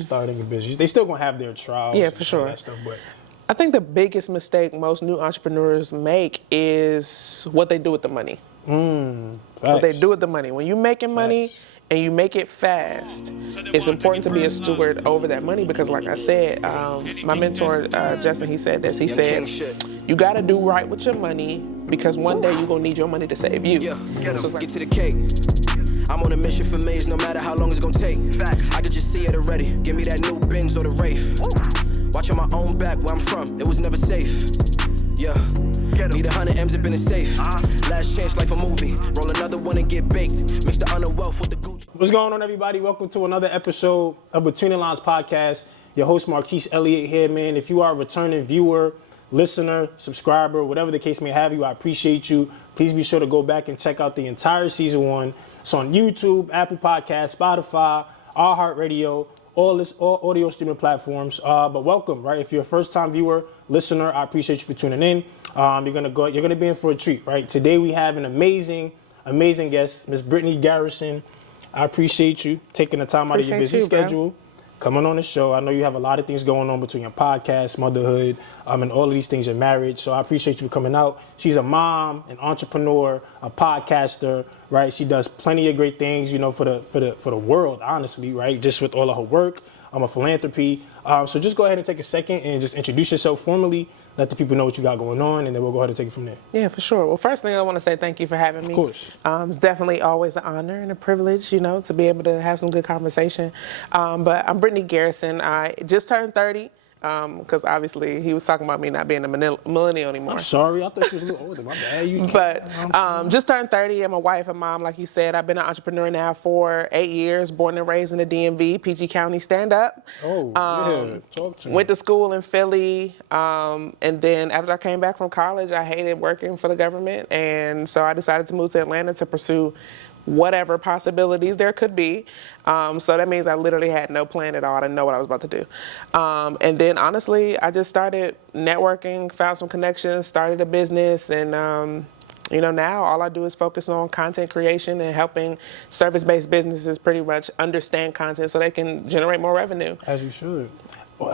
starting a business. They still gonna have their trials. Yeah, for sure. That stuff, but I think the biggest mistake most new entrepreneurs make is what they do with the money. What they do with the money. When you're making money and you make it fast, it's important to be a steward over that money because, like I said, my mentor, Justin, he said this. He said, you got to do right with your money because one day you're going to need your money to save you. So Get to the cake. I'm on a mission for maze, no matter how long it's gonna take. I could just see it already. Give me that new Benz or the Wraith. Watching my own back where I'm from, it was never safe. Yeah, need 100 M's up in the safe. Last chance, life a movie. Roll another one and get baked. Mix the underwealth with the Gucci. what's going on, everybody? Welcome to another episode of Between the Lines podcast. Your host, Kese, Elliott here, man. If you are a returning viewer, listener, subscriber, whatever the case may have you, I appreciate you. Please be sure to go back and check out the entire season 1. It's on YouTube, Apple Podcasts, Spotify, iHeartRadio, all audio streaming platforms. But welcome, right? If you're a first-time viewer, listener, I appreciate you for tuning in. You're gonna be in for a treat, right? Today we have an amazing guest, Miss Brittany Garrison. I appreciate you taking the time out of your busy schedule, coming on the show. I know you have a lot of things going on between your podcast, motherhood, and all of these things, your marriage. So I appreciate you for coming out. She's a mom, an entrepreneur, a podcaster, right? She does plenty of great things, you know, for the world, honestly, right? Just with all of her work, a philanthropy. So just go ahead and take a second and just introduce yourself formally. Let the people know what you got going on, and then we'll go ahead and take it from there. Yeah, for sure. Well, first thing I want to say thank you for having me. Of course. It's definitely always an honor and a privilege, you know, to be able to have some good conversation. But I'm Brittany Garrison. I just turned 30. Because obviously he was talking about me not being a millennial anymore. I'm sorry, I thought you was a little older. My bad. Just turned 30. I'm a wife and mom, like you said. I've been an entrepreneur now for 8 years. Born and raised in the DMV, PG County. Stand up. Yeah, talk to me. Went to school in Philly, and then after I came back from college, I hated working for the government, and so I decided to move to Atlanta to pursue whatever possibilities there could be. So that means I literally had no plan at all. I didn't know what I was about to do. And then honestly, I just started networking, found some connections, started a business, and you know, now all I do is focus on content creation and helping service-based businesses pretty much understand content so they can generate more revenue. As you should.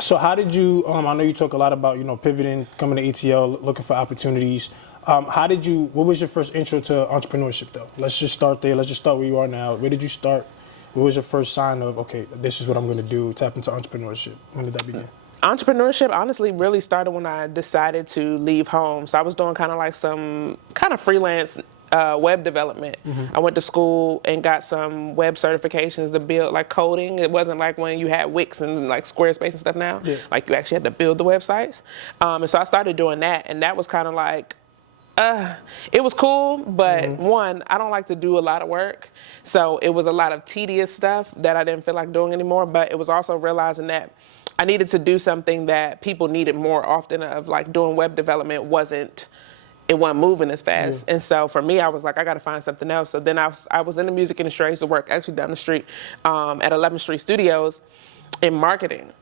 So how did you, I know you talk a lot about, you know, pivoting, coming to ATL, looking for opportunities. What was your first intro to entrepreneurship though? Let's just start there. Let's just start where you are now. Where did you start? What was your first sign of, okay, this is what I'm going to do, tap into entrepreneurship? When did that begin? Entrepreneurship honestly really started when I decided to leave home. So I was doing kind of like some kind of freelance web development. I went to school and got some web certifications to build like coding. It wasn't like when you had Wix and like Squarespace and stuff now. Yeah. Like you actually had to build the websites. And so I started doing that, and that was kind of like, it was cool, but one, I don't like to do a lot of work. So it was a lot of tedious stuff that I didn't feel like doing anymore. But it was also realizing that I needed to do something that people needed more often of, like doing web development wasn't moving as fast. And so for me, I was like, I got to find something else. So then I was in the music industry. I used to work actually down the street at 11th Street Studios in marketing.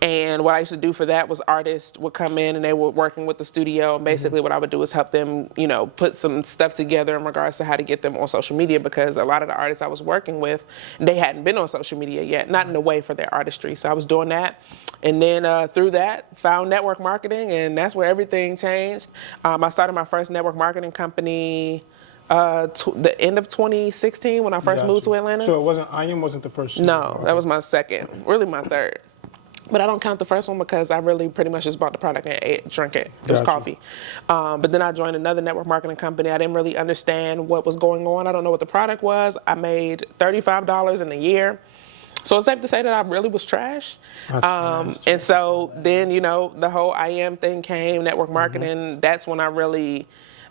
And what I used to do for that was artists would come in and they were working with the studio. And basically what I would do is help them, you know, put some stuff together in regards to how to get them on social media, because a lot of the artists I was working with, they hadn't been on social media yet, not in a way for their artistry. So I was doing that. And then through that, found network marketing, and that's where everything changed. I started my first network marketing company the end of 2016 when I first moved to Atlanta. So IAM wasn't the first? No, that was my second, really my third. But I don't count the first one because I really pretty much just bought the product and drank it. It was coffee. But then I joined another network marketing company. I didn't really understand what was going on. I don't know what the product was. I made $35 in a year. So it's safe to say that I really was trash. And so then, you know, the whole IAM thing came, network marketing. That's when I really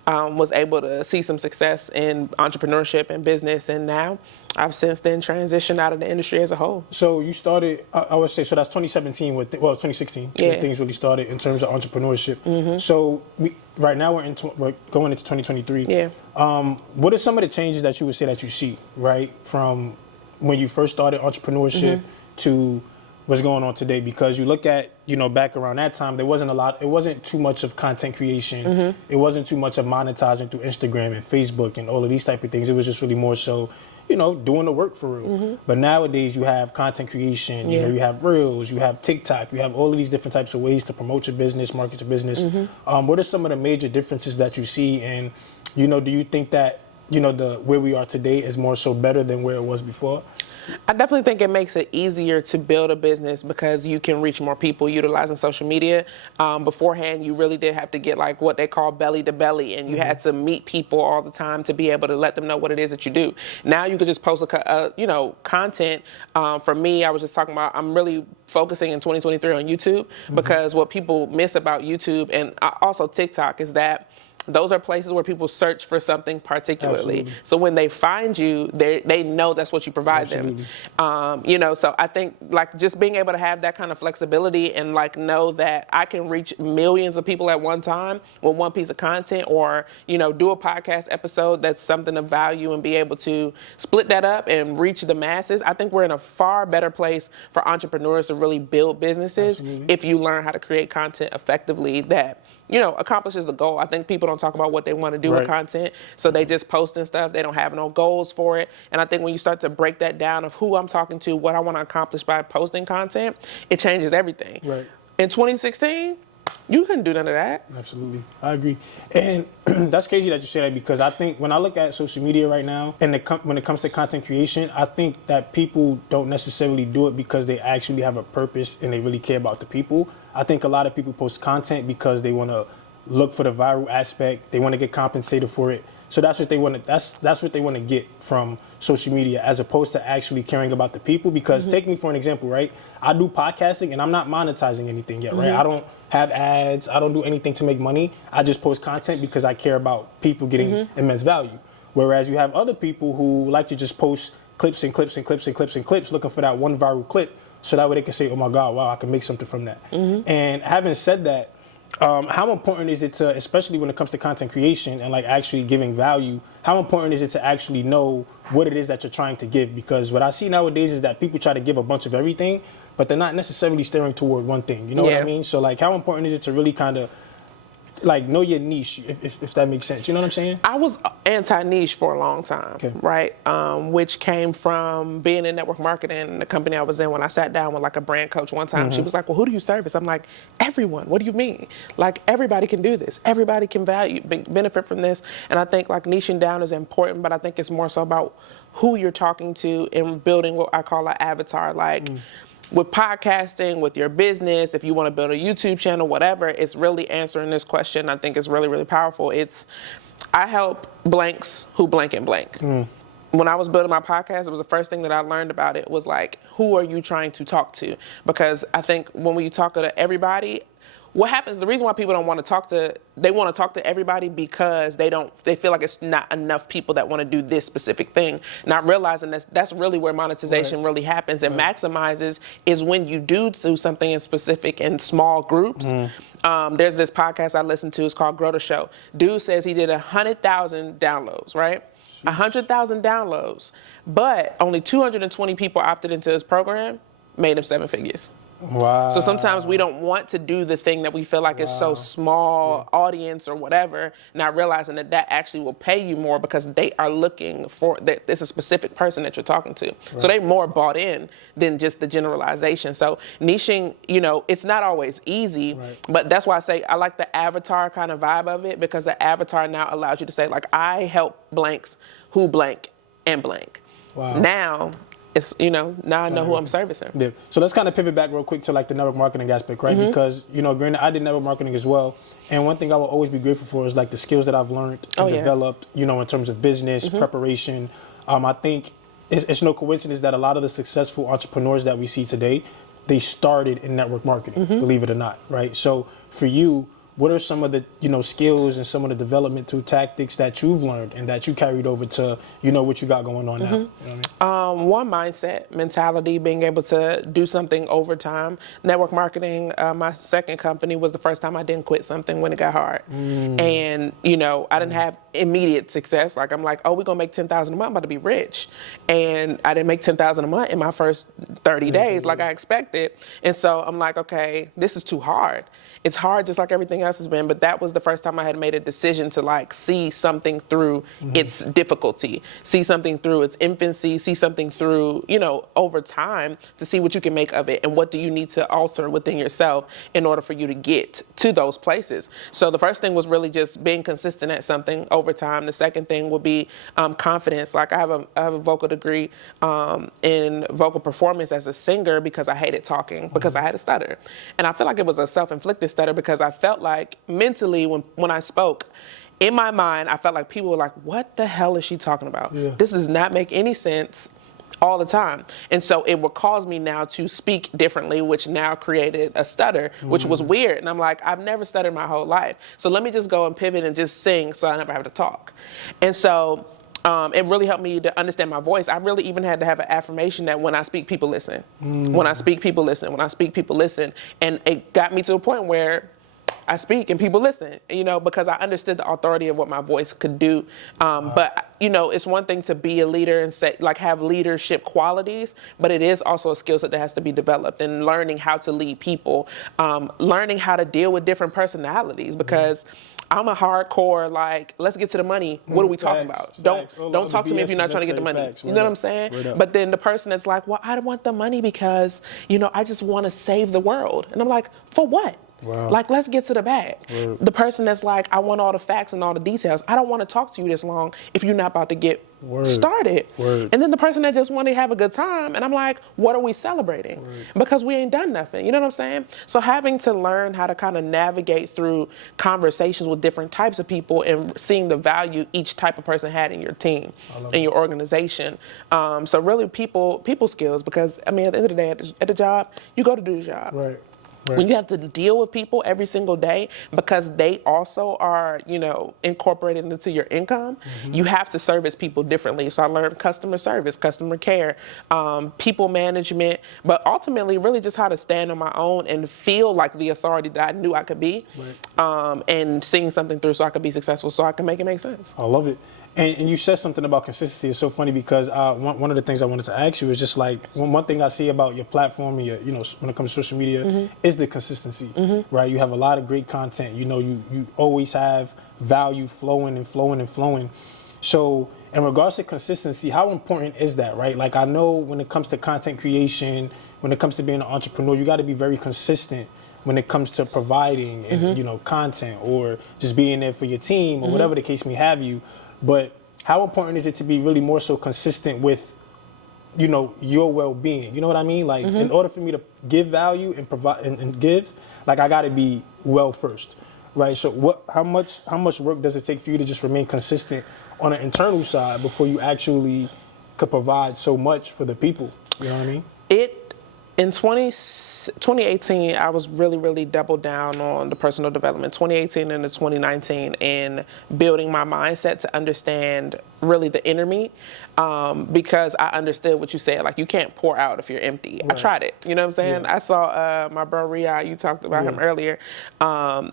was able to see some success in entrepreneurship and business. And now I've since then transitioned out of the industry as a whole. So you started, I would say, so that's 2017, 2016, when things really started in terms of entrepreneurship. So right now we're going into 2023. Yeah. What are some of the changes that you would say that you see, right, from when you first started entrepreneurship to what's going on today? Because you look at, you know, back around that time, it wasn't too much of content creation. It wasn't too much of monetizing through Instagram and Facebook and all of these type of things. It was just really more so doing the work for real. But nowadays you have content creation, you have Reels, you have TikTok, you have all of these different types of ways to promote your business, market your business. What are some of the major differences that you see? And, do you think that, where we are today is more so better than where it was before? I definitely think it makes it easier to build a business because you can reach more people utilizing social media. Beforehand, you really did have to get like what they call belly to belly, and you had to meet people all the time to be able to let them know what it is that you do. Now you could just post content. For me, I was just talking about, I'm really focusing in 2023 on YouTube because what people miss about YouTube and also TikTok is that those are places where people search for something particularly. Absolutely. So when they find you, they know that's what you provide them. So I think like just being able to have that kind of flexibility and like know that I can reach millions of people at one time with one piece of content, or, do a podcast episode that's something of value and be able to split that up and reach the masses. I think we're in a far better place for entrepreneurs to really build businesses if you learn how to create content effectively that accomplishes the goal. I think people don't talk about what they want to do with content, so they just post and stuff. They don't have no goals for it. And I think when you start to break that down of who I'm talking to, what I want to accomplish by posting content, it changes everything. Right. In 2016, you couldn't do none of that. Absolutely. I agree. And that's crazy that you say that, because I think when I look at social media right now, and when it comes to content creation, I think that people don't necessarily do it because they actually have a purpose and they really care about the people. I think a lot of people post content because they want to look for the viral aspect. They want to get compensated for it. So that's what they want to. That's what they want to get from social media, as opposed to actually caring about the people. Because take me for an example, right? I do podcasting and I'm not monetizing anything yet, right? I don't have ads. I don't do anything to make money. I just post content because I care about people getting immense value. Whereas you have other people who like to just post clips and clips and clips and clips and clips, looking for that one viral clip, so that way they can say, oh my God, wow, I can make something from that. And having said that, how important is it to, especially when it comes to content creation and like actually giving value, how important is it to actually know what it is that you're trying to give? Because what I see nowadays is that people try to give a bunch of everything, but they're not necessarily steering toward one thing. You know what I mean? So like, how important is it to really kind of like know your niche, if that makes sense? You know what I'm saying? I was anti-niche for a long time, right? Which came from being in network marketing, the company I was in. When I sat down with like a brand coach one time, she was like, well, who do you service? I'm like, everyone. What do you mean? Like, everybody can do this. Everybody can benefit from this. And I think like niching down is important, but I think it's more so about who you're talking to and building what I call an avatar. Like, with podcasting, with your business, if you want to build a YouTube channel, whatever, it's really answering this question. I think it's really, really powerful. I help blanks who blank and blank. When I was building my podcast, it was the first thing that I learned about it was like, who are you trying to talk to? Because I think when we talk to everybody, what happens, the reason why people don't want to talk to everybody because they feel like it's not enough people that want to do this specific thing. Not realizing that's really where monetization really happens and maximizes is when you do something in specific in small groups. There's this podcast I listen to, it's called Grow the Show. Dude says he did 100,000 downloads, right? 100,000 downloads, but only 220 people opted into his program, made him 7 figures. Wow. So sometimes we don't want to do the thing that we feel like is so small audience or whatever, not realizing that actually will pay you more because they are looking for that. It's a specific person that you're talking to. So they more bought in than just the generalization. So niching, it's not always easy, but that's why I say I like the avatar kind of vibe of it, because the avatar now allows you to say like, I help blanks who blank and blank. Wow. Now it's, now I know who I'm servicing. Yeah. So let's kind of pivot back real quick to like the network marketing aspect, right? Because, granted, I did network marketing as well. And one thing I will always be grateful for is like the skills that I've learned and developed, in terms of business, preparation. I think it's no coincidence that a lot of the successful entrepreneurs that we see today, they started in network marketing, believe it or not, right? So for you, what are some of the, skills and some of the developmental tactics that you've learned and that you carried over to, what you got going on now? You know what I mean? One, mindset, mentality, being able to do something over time. Network marketing, my second company, was the first time I didn't quit something when it got hard. And, I didn't have immediate success. Like, I'm like, oh, we're going to make $10,000 a month. I'm about to be rich. And I didn't make $10,000 a month in my first 30 days like I expected. And so I'm like, okay, this is too hard. It's hard just like everything else. else has been, but that was the first time I had made a decision to like see something through its difficulty, see something through its infancy, see something through, you know, over time to see what you can make of it and what do you need to alter within yourself in order for you to get to those places. So the first thing was really just being consistent at something over time. The second thing will be confidence. Like I have a vocal degree in vocal performance as a singer because I hated talking, because I had a stutter. And I feel like it was a self-inflicted stutter because I felt like mentally when I spoke, in my mind, I felt like people were like, what the hell is she talking about? Yeah. This does not make any sense all the time. And so it would cause me now to speak differently, which now created a stutter, which was weird. And I'm like, I've never stuttered my whole life. So let me just go and pivot and just sing so I never have to talk. And so it really helped me to understand my voice. I really even had to have an affirmation that when I speak, people listen. When I speak, people listen. When I speak, people listen. And it got me to a point where I speak and people listen, you know, because I understood the authority of what my voice could do. But, you know, it's one thing to be a leader and say, like, have leadership qualities, but it is also a skill set that has to be developed, and learning how to lead people, learning how to deal with different personalities, because I'm a hardcore, like, let's get to the money. What are we talking about? Don't talk to me if you're not trying to get the money. You know what I'm saying? But then the person that's like, well, I want the money because, you know, I just want to save the world. And I'm like, for what? Wow. Like, let's get to the bag. The person that's like, I want all the facts and all the details. I don't want to talk to you this long if you're not about to get started. And then the person that just want to have a good time, and I'm like, what are we celebrating? Because we ain't done nothing. You know what I'm saying? So having to learn how to kind of navigate through conversations with different types of people and seeing the value each type of person had in your team, in your organization. So really people skills, because I mean, at the end of the day, at the job, you go to do the job. When you have to deal with people every single day, because they also are, you know, incorporated into your income, you have to service people differently. So I learned customer service, customer care, people management, but ultimately really just how to stand on my own and feel like the authority that I knew I could be, and seeing something through so I could be successful, so I can make it make sense. I love it. And you said something about consistency. It's so funny because one of the things I wanted to ask you is just like, one thing I see about your platform and your, you know, when it comes to social media is the consistency, right? You have a lot of great content. You know, you always have value flowing and flowing and flowing. So in regards to consistency, how important is that, right? Like, I know when it comes to content creation, when it comes to being an entrepreneur, you got to be very consistent when it comes to providing and, you know, content, or just being there for your team, or whatever the case may have you. But how important is it to be really more so consistent with, you know, your well-being? You know what I mean? Like, in order for me to give value and provide and give, like, I got to be well first, right? So how much work does it take for you to just remain consistent on an internal side before you actually could provide so much for the people? You know what I mean? In 2018, I was really doubled down on the personal development, 2018 into 2019, and building my mindset to understand really the inner me, because I understood what you said. Like, you can't pour out if you're empty. I tried it. You know what I'm saying? I saw my bro Riyadh, you talked about him earlier.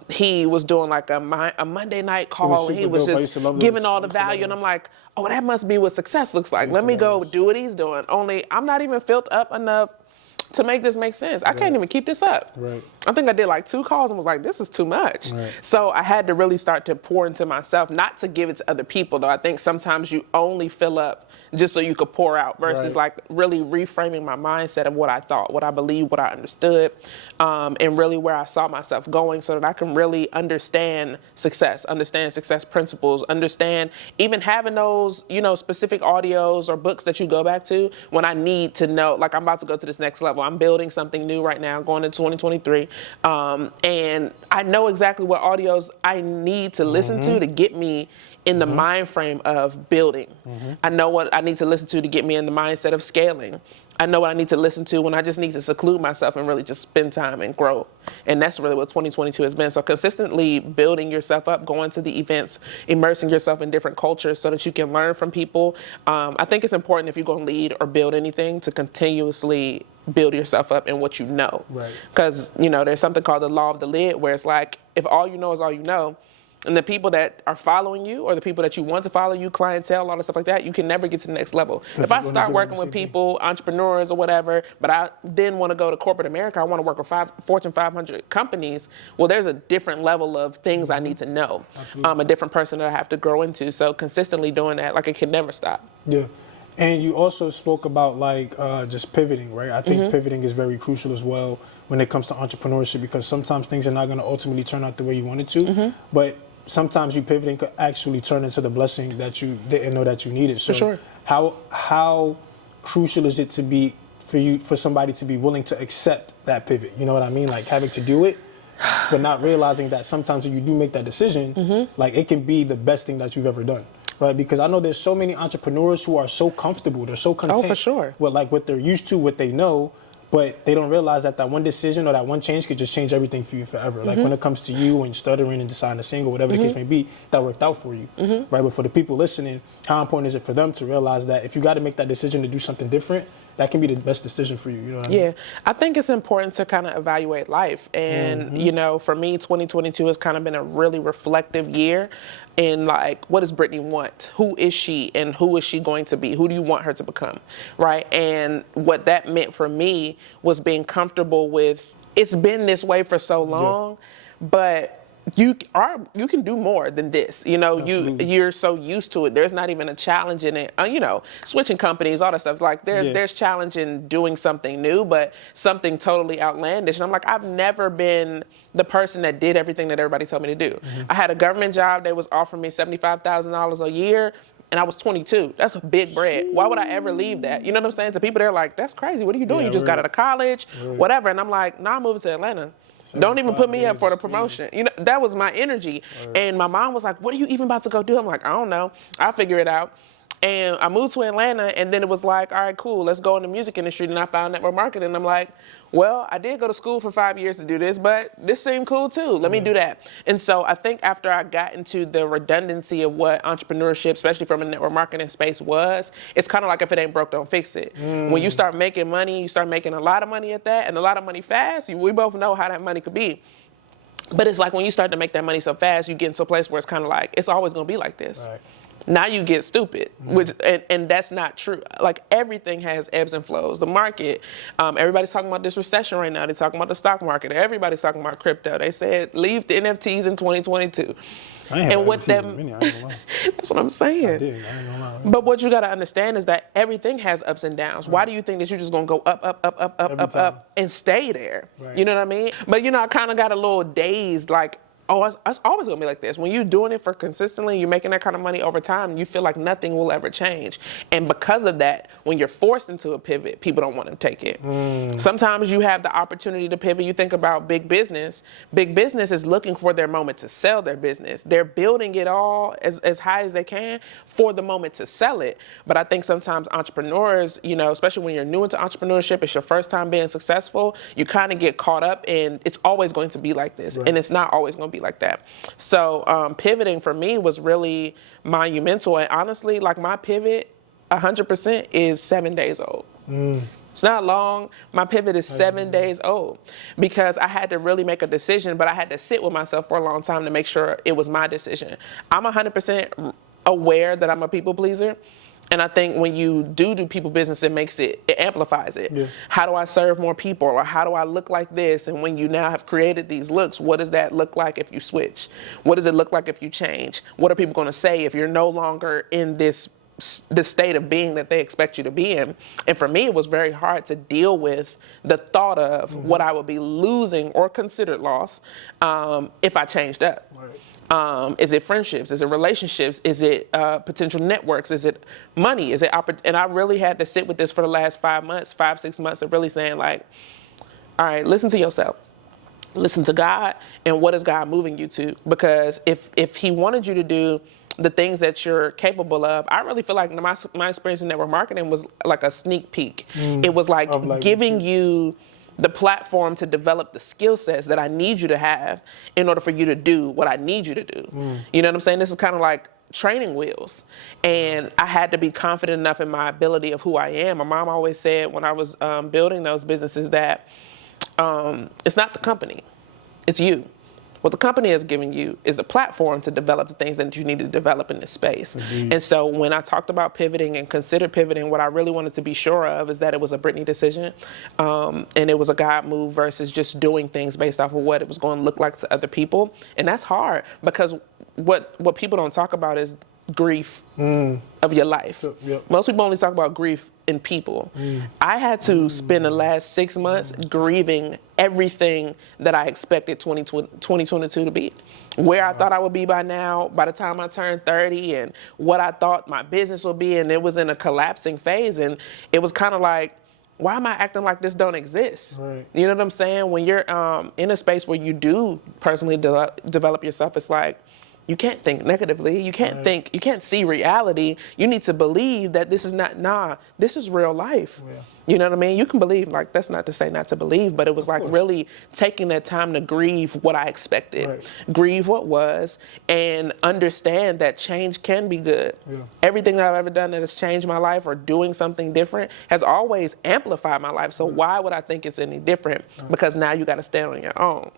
He was doing like a Monday night call, and he was just giving all the value. And I'm like, oh, that must be what success looks like. Let me go do what he's doing. Only I'm not even filled up enough to make this make sense. I can't even keep this up. I think I did like 2 calls and was like, this is too much. So I had to really start to pour into myself, not to give it to other people, though. I think sometimes you only fill up just so you could pour out, versus like really reframing my mindset of what I thought, what I believed, what I understood, and really where I saw myself going, so that I can really understand success principles, understand even having those, you know, specific audios or books that you go back to when I need to know, like, I'm about to go to this next level. I'm building something new right now, going into 2023. And I know exactly what audios I need to listen to get me in the mind frame of building. I know what I need to listen to get me in the mindset of scaling. I know what I need to listen to when I just need to seclude myself and really just spend time and grow. And that's really what 2022 has been. So consistently building yourself up, going to the events, immersing yourself in different cultures so that you can learn from people. I think it's important, if you're going to lead or build anything, to continuously build yourself up in what you know. Because, you know, there's something called the law of the lid, where it's like, if all you know is all you know, And the people that are following you, or the people that you want to follow you, clientele, all that stuff like that, you can never get to the next level. If I start working with people, entrepreneurs or whatever, but I then want to go to corporate America, I want to work with Fortune 500 companies, well, there's a different level of things I need to know. A different person that I have to grow into. So consistently doing that, like, it can never stop. Yeah. And you also spoke about like just pivoting, right? I think pivoting is very crucial as well when it comes to entrepreneurship, because sometimes things are not going to ultimately turn out the way you wanted to, but sometimes you pivoting could actually turn into the blessing that you didn't know that you needed. So For sure. how crucial is it to be for somebody to be willing to accept that pivot? You know what I mean? Like having to do it, but not realizing that sometimes when you do make that decision, like it can be the best thing that you've ever done. Right, because I know there's so many entrepreneurs who are so comfortable, they're so content for sure. with like what they're used to, what they know, but they don't realize that one decision or that one change could just change everything for you forever. Like when it comes to you and stuttering and deciding to single, whatever the case may be, that worked out for you. Right, but for the people listening, how important is it for them to realize that if you got to make that decision to do something different, that can be the best decision for you. You know what I mean? Yeah, I think it's important to kind of evaluate life. And, you know, for me, 2022 has kind of been a really reflective year in like, what does Brittany want? Who is she and who is she going to be? Who do you want her to become? Right. And what that meant for me was being comfortable with, it's been this way for so long, but you can do more than this. You know, you're so used to it. There's not even a challenge in it. You know, switching companies, all that stuff. Like there's challenge in doing something new, but something totally outlandish. And I'm like, I've never been the person that did everything that everybody told me to do. I had a government job that was offering me $75,000 a year, and I was 22. That's a big bread. Why would I ever leave that? You know what I'm saying? To people, they're like, that's crazy. What are you doing? You just got out of college, whatever. And I'm like, nah, I'm moving to Atlanta. Don't even put me up for the promotion. You know, that was my energy. And my mom was like, what are you even about to go do? I'm like, I don't know. I'll figure it out. And I moved to Atlanta, and then it was like, all right, cool, let's go in the music industry. And I found network marketing. And I'm like, well, I did go to school for 5 years to do this, but this seemed cool too. Let me do that. And so I think after I got into the redundancy of what entrepreneurship, especially from a network marketing space, was, it's kind of like if it ain't broke, don't fix it. When you start making money, you start making a lot of money at that, and a lot of money fast, we both know how that money could be. But it's like when you start to make that money so fast, you get into a place where it's kind of like, it's always going to be like this. Right. Now you get stupid, which and that's not true. Like everything has ebbs and flows. The market, everybody's talking about this recession right now. They're talking about the stock market. Everybody's talking about crypto. They said leave the NFTs in 2022. And what that, that's what I'm saying. I did. I ain't gonna lie. But what you got to understand is that everything has ups and downs. Why do you think that you're just gonna go up and stay there? Right. You know what I mean? But you know, I kind of got a little dazed, like, oh, it's always gonna be like this. When you're doing it for consistently, you're making that kind of money over time, you feel like nothing will ever change. And because of that, when you're forced into a pivot, people don't want to take it. Sometimes you have the opportunity to pivot. You think about big business. Big business is looking for their moment to sell their business. They're building it all as high as they can for the moment to sell it. But I think sometimes entrepreneurs, you know, especially when you're new into entrepreneurship, it's your first time being successful, you kind of get caught up in it's always going to be like this. Right. And it's not always going to be like that. So pivoting for me was really monumental. And honestly, like my pivot 100% is 7 days old. It's not long. My pivot is 7 days old because I had to really make a decision, but I had to sit with myself for a long time to make sure it was my decision. I'm 100% aware that I'm a people pleaser. And I think when you do people business, it amplifies it. Yeah. How do I serve more people? Or how do I look like this? And when you now have created these looks, what does that look like if you switch? What does it look like if you change? What are people going to say if you're no longer in this state of being that they expect you to be in? And for me, it was very hard to deal with the thought of what I would be losing or considered loss if I changed up. Right. Is it friendships? Is it relationships? Is it potential networks? Is it money? Is it and I really had to sit with this for the last 5-6 months of really saying like, all right, listen to yourself. Listen to God, and what is God moving you to? Because if he wanted you to do the things that you're capable of, I really feel like my experience in network marketing was like a sneak peek. It was like giving you the platform to develop the skill sets that I need you to have in order for you to do what I need you to do. You know what I'm saying? This is kind of like training wheels. And I had to be confident enough in my ability of who I am. My mom always said when I was building those businesses that it's not the company, it's you. What the company has given you is a platform to develop the things that you need to develop in this space. And so when I talked about pivoting and considered pivoting, what I really wanted to be sure of is that it was a Brittany decision, and it was a God move versus just doing things based off of what it was going to look like to other people. And that's hard because what people don't talk about is grief of your life. So, yep. Most people only talk about grief in people. I had to spend the last 6 months grieving everything that I expected 2022 to be. Where I thought I would be by now, by the time I turned 30, and what I thought my business would be, and it was in a collapsing phase. And it was kind of like, why am I acting like this don't exist? Right. You know what I'm saying? When you're in a space where you do personally develop yourself, it's like, you can't think negatively. You can't think, you can't see reality. You need to believe that this is not, this is real life. Yeah. You know what I mean? You can believe, like, that's not to say not to believe, but it was like really taking that time to grieve what I expected, grieve what was, and understand that change can be good. Yeah. Everything that I've ever done that has changed my life or doing something different has always amplified my life. So why would I think it's any different? Because now you got to stand on your own.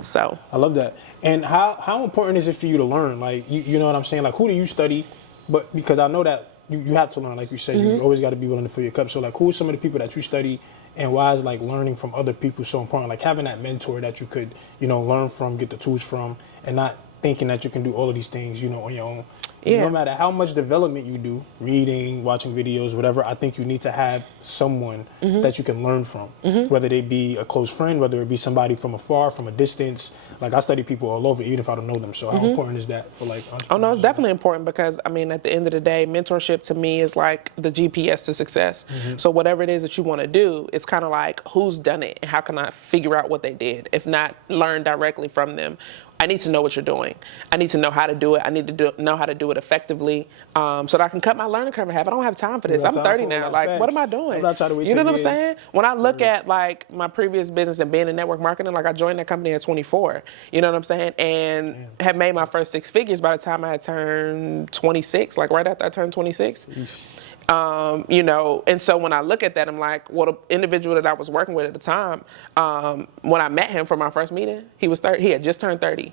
So I love that. And how important is it for you to learn? Like, you know what I'm saying? Like, who do you study? But because I know that you have to learn, like you said, you always got to be willing to fill your cup. So, like, who are some of the people that you study, and why is, like, learning from other people so important? Like, having that mentor that you could, learn from, get the tools from, and not thinking that you can do all of these things, on your own. Yeah. No matter how much development you do, reading, watching videos, whatever, I think you need to have someone that you can learn from, whether they be a close friend, whether it be somebody from afar, from a distance. Like, I study people all over, even if I don't know them. So how important is that for, like, entrepreneurs? Oh, no, it's definitely important because, I mean, at the end of the day, mentorship to me is like the GPS to success. So whatever it is that you want to do, it's kind of like, who's done it and how can I figure out what they did? If not, learn directly from them. I need to know what you're doing. I need to know how to do it. I need to know how to do it effectively so that I can cut my learning curve in half. I don't have time for this. I'm 30 now. Like, what am I doing? I'm not trying to wait you know 10 what I'm years. saying? When I look at, like, my previous business and being in network marketing, like, I joined that company at 24. You know what I'm saying? And had made my first 6 figures by the time I had turned 26, like right after I turned 26. And so when I look at that, I'm like, well, the individual that I was working with at the time, when I met him for my first meeting, he was 30. He had just turned 30.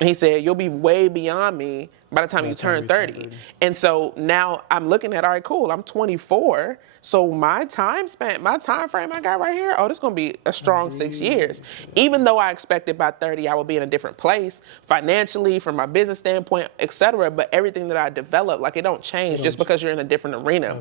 And he said, you'll be way beyond me by the time you turn 30. And so now I'm looking at, all right, cool, I'm 24. So my time frame I got right here, this is going to be a strong 6 years. Even though I expected by 30 I would be in a different place financially, from my business standpoint, et cetera. But everything that I developed, like, it don't change just because you're in a different arena.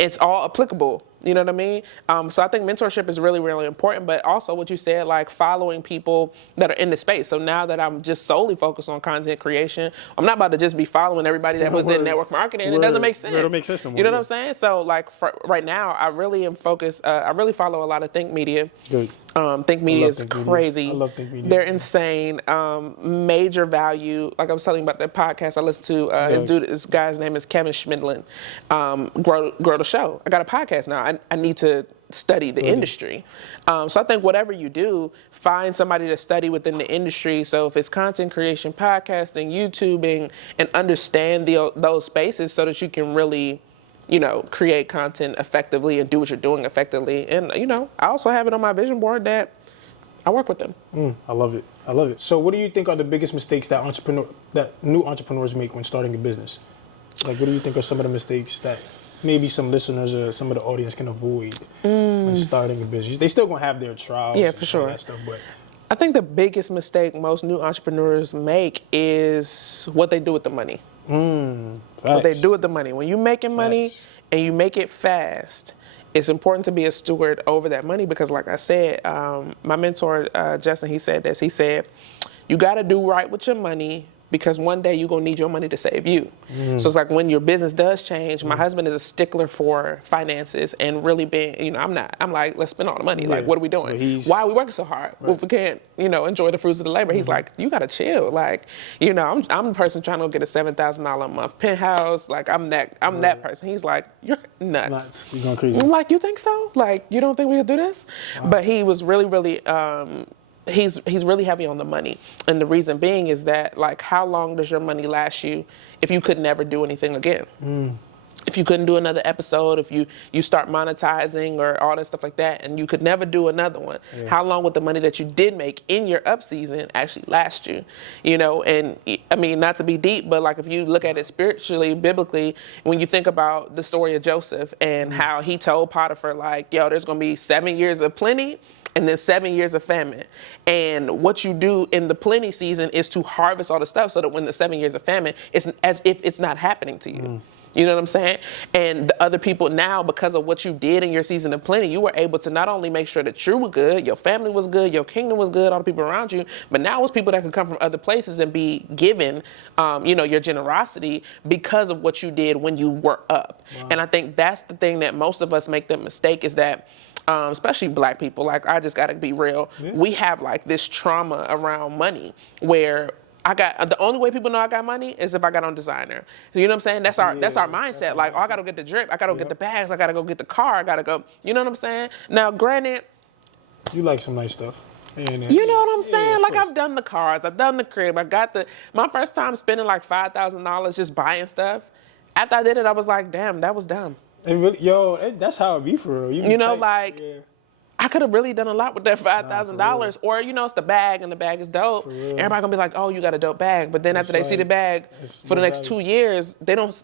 It's all applicable. You know what I mean? So I think mentorship is really, really important. But also what you said, like, following people that are in the space. So now that I'm just solely focused on content creation, I'm not about to just be following everybody that was in network marketing. It doesn't make sense. It don't make sense no more. You know what I'm saying? So, like, right now, I really am focused. I really follow a lot of Think Media. Good. Think Media is crazy. I love Think Media. They're insane. Major value. Like I was telling you about that podcast I listened to. This guy's name is Kevin Schmidlin. Grow the Show. I got a podcast now. I need to study the industry. So I think whatever you do, find somebody to study within the industry. So if it's content creation, podcasting, YouTubing, and understand those spaces so that you can really, create content effectively and do what you're doing effectively. And, I also have it on my vision board that I work with them. I love it. I love it. So what do you think are the biggest mistakes that new entrepreneurs make when starting a business? Like, what do you think are some of the mistakes that maybe some listeners or some of the audience can avoid when starting a business? They still gonna have their trials. Yeah, and for sure. That stuff, but I think the biggest mistake most new entrepreneurs make is what they do with the money. What they do with the money. When you're making money and you make it fast, it's important to be a steward over that money because, like I said, my mentor, Justin, he said this. He said, you got to do right with your money because one day you're going to need your money to save you. So it's like when your business does change, my husband is a stickler for finances and really being, I'm like, let's spend all the money. Like, what are we doing? Why are we working so hard? Well, if we can't, enjoy the fruits of the labor. He's like, you got to chill. Like, I'm the person trying to get a $7,000 a month penthouse. Like, I'm that person. He's like, you're nuts. You're going crazy. I'm like, you think so? Like, you don't think we could do this? But he was really, really, he's really heavy on the money. And the reason being is that, like, how long does your money last you if you could never do anything again? if you couldn't do another episode, if you start monetizing or all that stuff like that, and you could never do another one, how long would the money that you did make in your up season actually last you? You know, and I mean, not to be deep, but like if you look at it spiritually, biblically, when you think about the story of Joseph and how he told Potiphar, like, yo, there's going to be 7 years of plenty and then 7 years of famine. And what you do in the plenty season is to harvest all the stuff so that when the 7 years of famine, it's as if it's not happening to you. You know what I'm saying? And the other people now, because of what you did in your season of plenty, you were able to not only make sure that you were good, your family was good, your kingdom was good, all the people around you, but now it's people that could come from other places and be given, you know, your generosity because of what you did when you were up. And I think that's the thing that most of us make the mistake is that, especially black people, like I just gotta be real, we have like this trauma around money where the only way people know I got money is if I got on designer. You know what I'm saying? That's our mindset. Like, oh, I gotta go get the drip, I gotta go get the bags, I gotta go get the car, I gotta go, you know what I'm saying? Now, granted, you like some nice stuff. You know what I'm saying? Like, I've done the cars, I've done the crib, I got my first time spending like $5,000 just buying stuff. After I did it, I was like, damn, that was dumb. And really, yo, that's how it be for real. You know, like, I could have really done a lot with that $5,000. Or, you know, it's the bag and the bag is dope. Everybody gonna be like, oh, you got a dope bag. But then after they see the bag for the next 2 years, they don't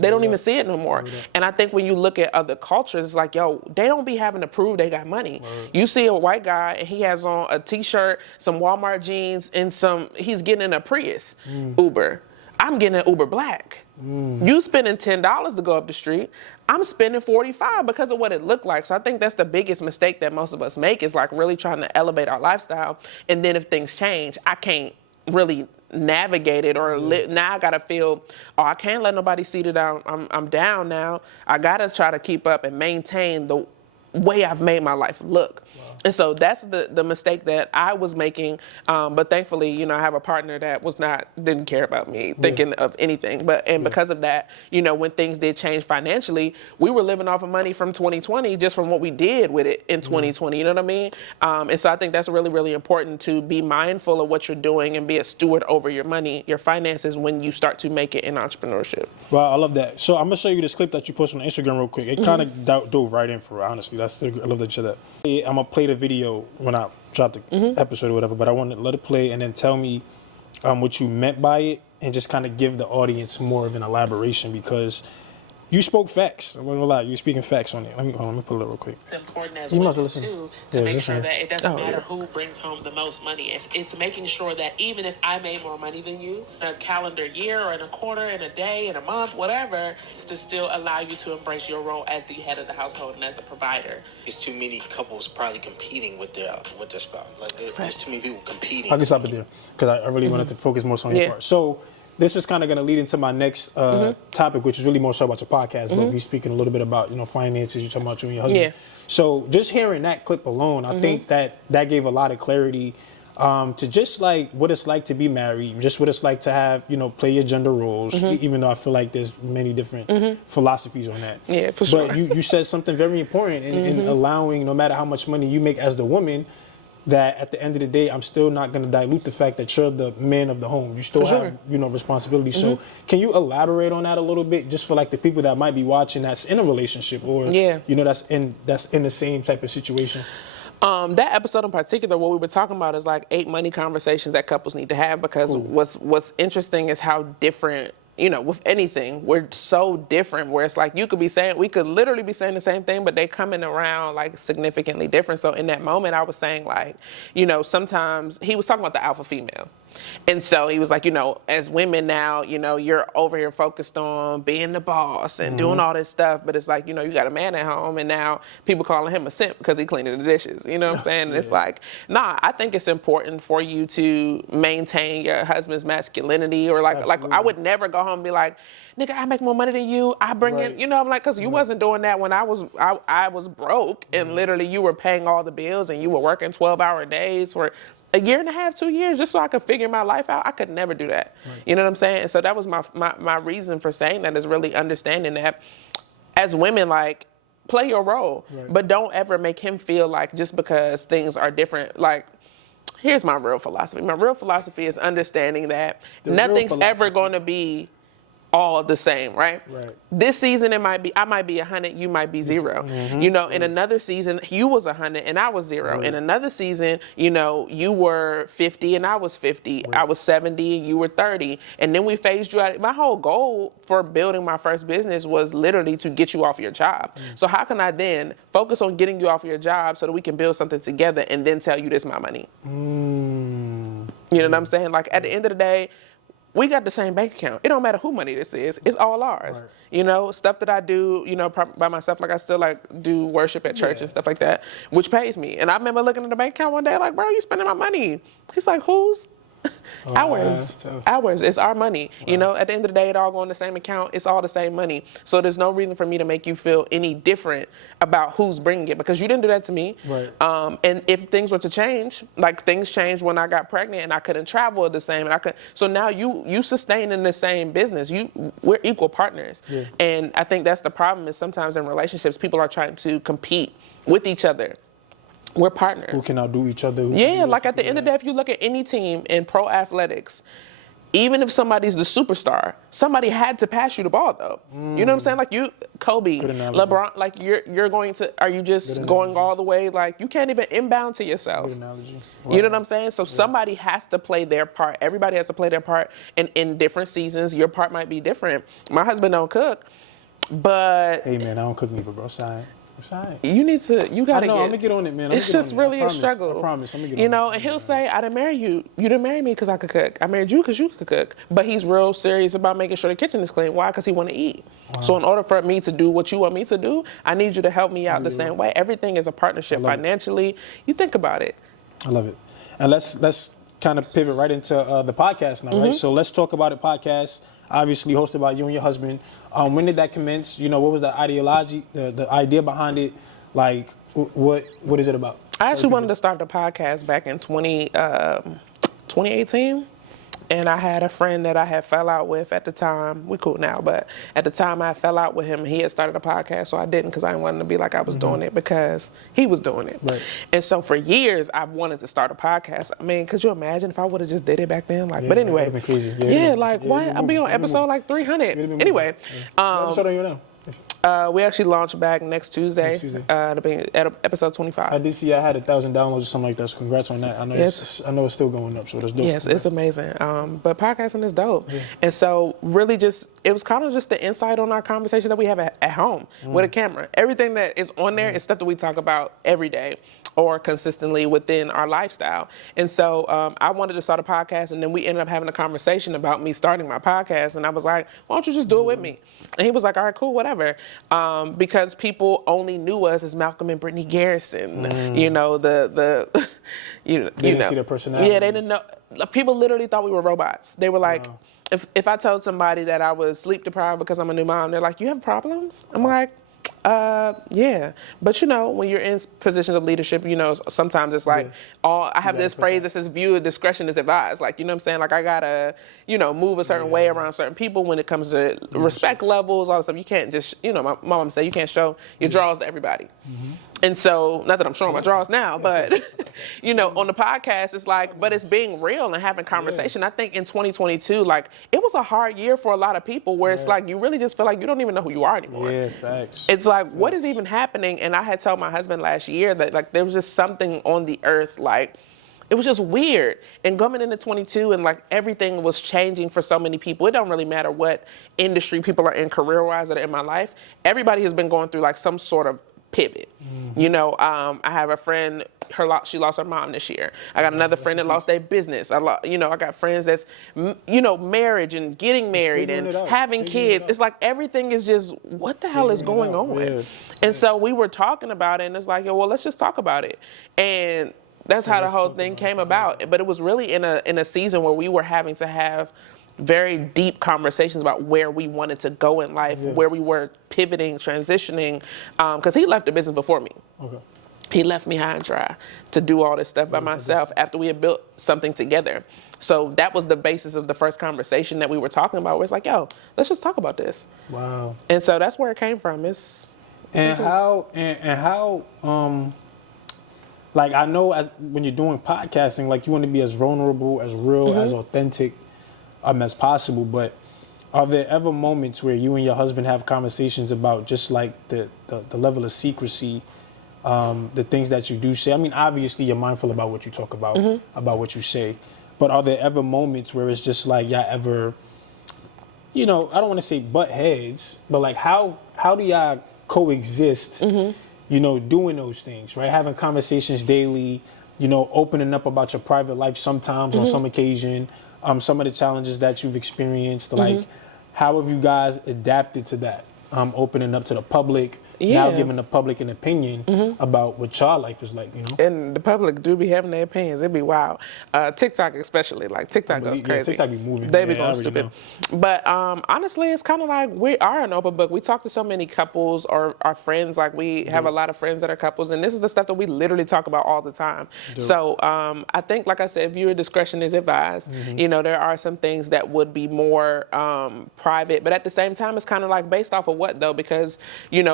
even see it no more. And I think when you look at other cultures, it's like, yo, they don't be having to prove they got money. You see a white guy and he has on a t-shirt, some Walmart jeans, and he's getting in a Prius Uber. I'm getting an Uber Black. You spending $10 to go up the street. I'm spending $45 because of what it looked like. So I think that's the biggest mistake that most of us make is like really trying to elevate our lifestyle. And then if things change, I can't really navigate it or now I gotta feel, oh, I can't let nobody see that I'm down now. I gotta try to keep up and maintain the way I've made my life look. And so that's the mistake that I was making. But thankfully, you know, I have a partner that didn't care about me thinking of anything. And because of that, you know, when things did change financially, we were living off of money from 2020 just from what we did with it in 2020. You know what I mean? And so I think that's really, really important to be mindful of what you're doing and be a steward over your money, your finances when you start to make it in entrepreneurship. Well, I love that. So I'm gonna show you this clip that you posted on Instagram real quick. It kind of dove right in for it, honestly. I love that you said that. I'm gonna play the video when I drop the episode or whatever, but I want to let it play and then tell me what you meant by it and just kind of give the audience more of an elaboration because you spoke facts. I'm not gonna lie, you're speaking facts on it. Let me pull it up real quick. It's important as women too to make sure that it doesn't matter who brings home the most money. It's making sure that even if I made more money than you, in a calendar year or in a quarter, in a day, in a month, whatever, it's to still allow you to embrace your role as the head of the household and as the provider. There's too many couples probably competing with their spouse. Like there's too many people competing. I can stop it there because I really wanted to focus more on your part. So this is kind of going to lead into my next topic, which is really more so about your podcast, but we're speaking a little bit about, you know, finances, you're talking about you and your husband. So just hearing that clip alone, I think that gave a lot of clarity to just like what it's like to be married, just what it's like to have, you know, play your gender roles, even though I feel like there's many different philosophies on that. Yeah, for sure. But you said something very important in allowing, no matter how much money you make as the woman, that at the end of the day, I'm still not going to dilute the fact that you're the man of the home. You still have, you know, responsibility. So can you elaborate on that a little bit, just for like the people that might be watching that's in a relationship or, you know, that's in the same type of situation? That episode in particular, what we were talking about is like 8 money conversations that couples need to have because what's interesting is how different, you know, with anything, we're so different where it's like we could literally be saying the same thing, but they coming around like significantly different. So in that moment, I was saying like, you know, sometimes he was talking about the alpha female. And so he was like, you know, as women now, you know, you're over here focused on being the boss and doing all this stuff. But it's like, you know, you got a man at home and now people calling him a simp because he cleaning the dishes. You know what I'm saying? And it's like, nah, I think it's important for you to maintain your husband's masculinity or like I would never go home and be like, nigga, I make more money than you. I bring in, you know, I'm like, because you wasn't doing that when I was broke and literally you were paying all the bills and you were working 12-hour days for a year and a half, 2 years, just so I could figure my life out. I could never do that. You know what I'm saying? And so that was my reason for saying that is really understanding that as women, like, play your role, but don't ever make him feel like just because things are different, like, here's my real philosophy. My real philosophy is understanding that nothing's ever going to be all the same, right? Right. This season I might be 100, you might be 0. You know, in another season you was 100 and I was 0. In another season, you know, you were 50 and I was 50. I was 70 and you were 30. And then we phased you out. My whole goal for building my first business was literally to get you off your job. So how can I then focus on getting you off your job so that we can build something together and then tell you this is my money? You know what I'm saying? Like at the end of the day, we got the same bank account. It don't matter who money this is. It's all ours. Right. You know, stuff that I do, you know, by myself, like I still like do worship at church and stuff like that, which pays me. And I remember looking at the bank account one day, like, bro, you spending my money. He's like, whose? Ours. Ours. It's our money. Wow. You know, at the end of the day, it all go in the same account. It's all the same money. So there's no reason for me to make you feel any different about who's bringing it, because you didn't do that to me. Right. And if things were to change, like things changed when I got pregnant and I couldn't travel the same, and I could. So now you sustain in the same business. We're equal partners. Yeah. And I think that's the problem. Is sometimes in relationships, people are trying to compete with each other. We're partners. Who can outdo each other? Yeah, like at the end of the day, if you look at any team in pro athletics, even if somebody's the superstar, somebody had to pass you the ball, though. You know what I'm saying? Like you, Kobe, LeBron, like you're going to, are you just going all the way? Like you can't even inbound to yourself. Good analogy. Wow. You know what I'm saying? So somebody has to play their part. Everybody has to play their part. And in different seasons, your part might be different. My husband don't cook, but. Hey man, I don't cook neither, bro. Sorry. You gotta get. I'm gonna get on it, man. It's just really a struggle. I promise. I'm gonna get on it. You know, and he'll say, "I didn't marry you. You didn't marry me because I could cook. I married you because you could cook." But he's real serious about making sure the kitchen is clean. Why? Because he want to eat. Wow. So in order for me to do what you want me to do, I need you to help me out the same way. Everything is a partnership financially. You think about it. I love it. And let's kind of pivot right into the podcast now, right? So let's talk about it. Podcast, obviously hosted by you and your husband. When did that commence? You know, what was the ideology, the idea behind it? Like, what is it about? I actually wanted to start the podcast back in 2018. And I had a friend that I had fell out with at the time. We cool now, but at the time I fell out with him. He had started a podcast, so I didn't, because I didn't want to be like I was doing it because he was doing it. Right. And so for years, I've wanted to start a podcast. I mean, could you imagine if I would have just did it back then? Like, but anyway, been crazy. Like what? I'll be on episode like 300. Anyway, what episode are you now? We actually launched back next Tuesday. To be at episode 25. I did see I had 1,000 downloads or something like that. So congrats on that. I know it's still going up, so that's dope. Yes, it's amazing. But podcasting is dope. Yeah. And so really it was kind of just the insight on our conversation that we have at home with a camera. Everything that is on there is stuff that we talk about every day or consistently within our lifestyle. And so I wanted to start a podcast, and then we ended up having a conversation about me starting my podcast. And I was like, why don't you just do it with me? And he was like, all right, cool, whatever. Because people only knew us as Malcolm and Brittany Garrison. You know, they didn't see their personality. Yeah, they didn't know. People literally thought we were robots. They were like, if I told somebody that I was sleep deprived because I'm a new mom, they're like, you have problems? I'm like, yeah. But you know, when you're in positions of leadership, you know, sometimes it's like I have this phrase that says viewer discretion is advised. Like, you know what I'm saying? Like I gotta, you know, move a certain way around certain people when it comes to respect levels, all this stuff. You can't just, you know, my mom said you can't show your drawers to everybody. And so, not that I'm showing my drawers now, but, you know, on the podcast, it's like, but it's being real and having conversation. I think in 2022, like, it was a hard year for a lot of people where it's like, you really just feel like you don't even know who you are anymore. Yeah, facts. It's like, what is even happening? And I had told my husband last year that, like, there was just something on the earth, like, it was just weird. And coming into 22 and like everything was changing for so many people. It don't really matter what industry people are in career-wise that are in my life. Everybody has been going through like some sort of pivot. You know, I have a friend, she lost her mom this year. I got another friend that lost their business. I got friends that's, you know, marriage and getting married and having kids. It's like everything is just, what the hell is going on? And so we were talking about it, and it's like, well, let's just talk about it. And that's how the whole thing came about. But it was really in a season where we were having to have very deep conversations about where we wanted to go in life, where we were pivoting, transitioning, because he left the business before me. Okay. He left me high and dry to do all this stuff by myself after we had built something together. So that was the basis of the first conversation that we were talking about, where it's like, yo, let's just talk about this. Wow. And so that's where it came from. Like, I know when you're doing podcasting, like, you want to be as vulnerable, as real, as authentic as possible. But Are there ever moments where you and your husband have conversations about just like the level of secrecy, the things that you do say? I mean, obviously you're mindful about what you talk about, about what you say, but are there ever moments where it's just like y'all ever, I don't want to say butt heads, but like how do y'all coexist, doing those things, right? Having conversations daily, opening up about your private life sometimes on some occasion, some of the challenges that you've experienced, like how have you guys adapted to that? Opening up to the public, now giving the public an opinion about what y'all life is like, And the public do be having their opinions. It'd be wild. TikTok especially, like TikTok goes crazy. Yeah, TikTok be moving. They be going stupid. But honestly, it's kind of like we are an open book. We talk to so many couples or our friends. Like we have a lot of friends that are couples, and this is the stuff that we literally talk about all the time. So I think, like I said, viewer discretion is advised. There are some things that would be more private, but at the same time, it's kind of like based off of what though, because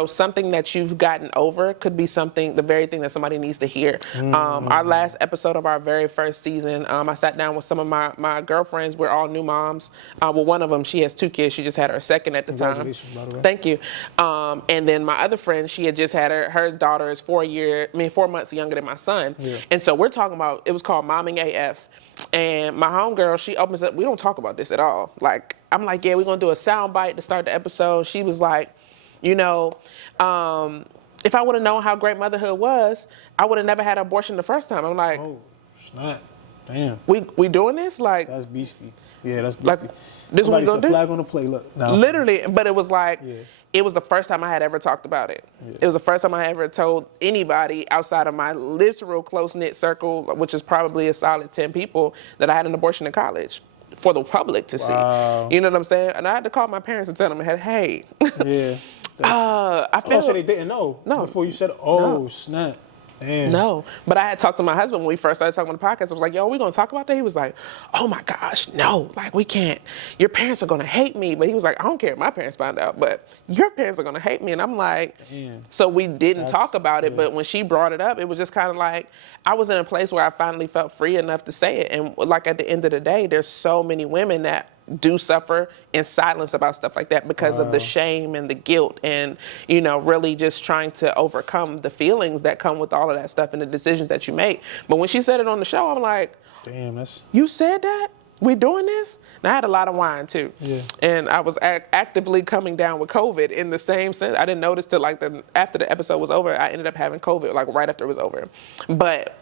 something that you've gotten over could be the very thing that somebody needs to hear. Our last episode of our very first season, I sat down with some of my girlfriends. We're all new moms. Well, one of them, she has 2 kids. She just had her second at the time. Congratulations, by the way. Thank you. And then my other friend, she had just had her daughter is 4 months younger than my son. And so we're talking about, it was called Momming AF. And my homegirl, she opens up, we don't talk about this at all. Like, I'm like, yeah, we're going to do a sound bite to start the episode. She was like, if I would have known how great motherhood was, I would have never had an abortion the first time. I'm like, oh, snap. Damn. We doing this? Like, that's beastie. Yeah, that's beastie. Like, this is what we gonna do? Flag on the play, look. No. Literally, but it was like, it was the first time I had ever talked about it. It was the first time I ever told anybody outside of my literal close-knit circle, which is probably a solid 10 people, that I had an abortion in college for the public to see. You know what I'm saying? And I had to call my parents and tell them, hey. Yeah. I feel so they didn't know before you said, snap. Damn. No, but I had talked to my husband when we first started talking on the podcast. I was like, yo, we gonna talk about that? He was like, oh my gosh, no, like we can't. Your parents are gonna hate me. But he was like, I don't care if my parents find out, but your parents are gonna hate me. And I'm like, so we didn't talk about it, but when she brought it up, it was just kind of like, I was in a place where I finally felt free enough to say it. And like at the end of the day, there's so many women that do suffer in silence about stuff like that because of the shame and the guilt and, really just trying to overcome the feelings that come with all of that stuff and the decisions that you make. But when she said it on the show, I'm like, damn, you said that? We doing this? And I had a lot of wine too. And I was actively coming down with COVID in the same sense. I didn't notice till after the episode was over, I ended up having COVID like right after it was over. But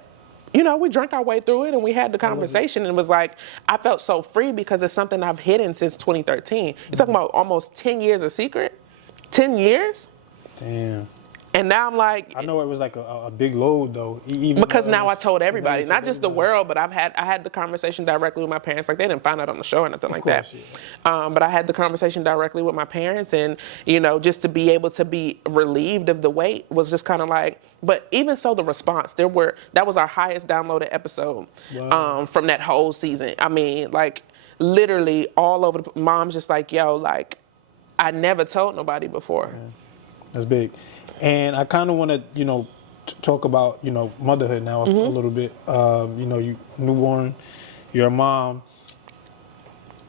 we drank our way through it and we had the conversation and it was like, I felt so free because it's something I've hidden since 2013. You're talking about almost 10 years of secret? 10 years? Damn. And now I'm like, I know it was like a big load though. Even because now I told everybody, not just the world, but I had the conversation directly with my parents. Like they didn't find out on the show or nothing like that. But I had the conversation directly with my parents, and just to be able to be relieved of the weight was just kind of like. But even so, the response that was our highest downloaded episode from that whole season. I mean, like literally all over. Mom's just like, yo, like I never told nobody before. Man, that's big. And I kind of want to, talk about, motherhood now a little bit. You newborn, you're a mom.